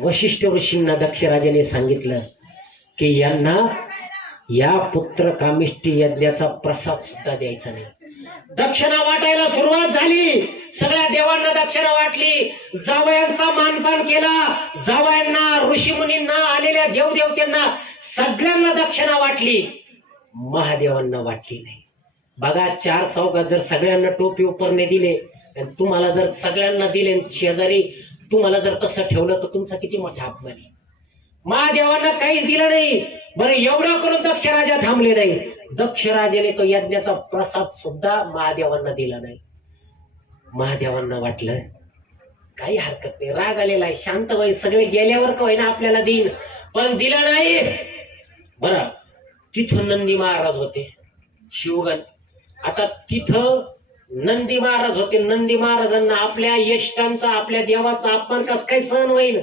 वशिष्ठ ऋषींना दक्षराजाने सांगितलं की यांना या पुत्र कामिष्टी यज्ञाचा प्रसाद सुद्धा द्यायचा नाही. दक्षिणा वाटायला सुरुवात झाली. सगळ्या देवांना दक्षिणा वाटली. जावयांचा मानपान केला. जावयांना, ऋषीमुनींना, आलेल्या देवदेवतेंना सगळ्यांना दक्षिणा वाटली. महादेवांना वाटली नाही. बघा, चार चौकात जर सगळ्यांना टोपी उपरणे दिले आणि तुम्हाला जर सगळ्यांना दिले, शेजारी तुम्हाला जर तसं ठेवलं तर तुमचा किती मोठा अपमान आहे. महादेवांना काहीच दिलं नाही. बरं, एवढं करून दक्षराजा थांबले नाही. दक्षराजाने तो यज्ञाचा प्रसाद सुद्धा महादेवांना दिला नाही. महादेवांना वाटलं काही हरकत नाही, राग आलेला आहे, शांत व्हाय, सगळे गेल्यावर का होईना आपल्याला देईन, पण दिलं नाही. बरं, तिथं नंदी महाराज होते, शिवगण. आता तिथं नंदी महाराज होते. नंदी महाराजांना आपल्या यष्टांचा, आपल्या देवाचा अपमान कस काय सहन होईल.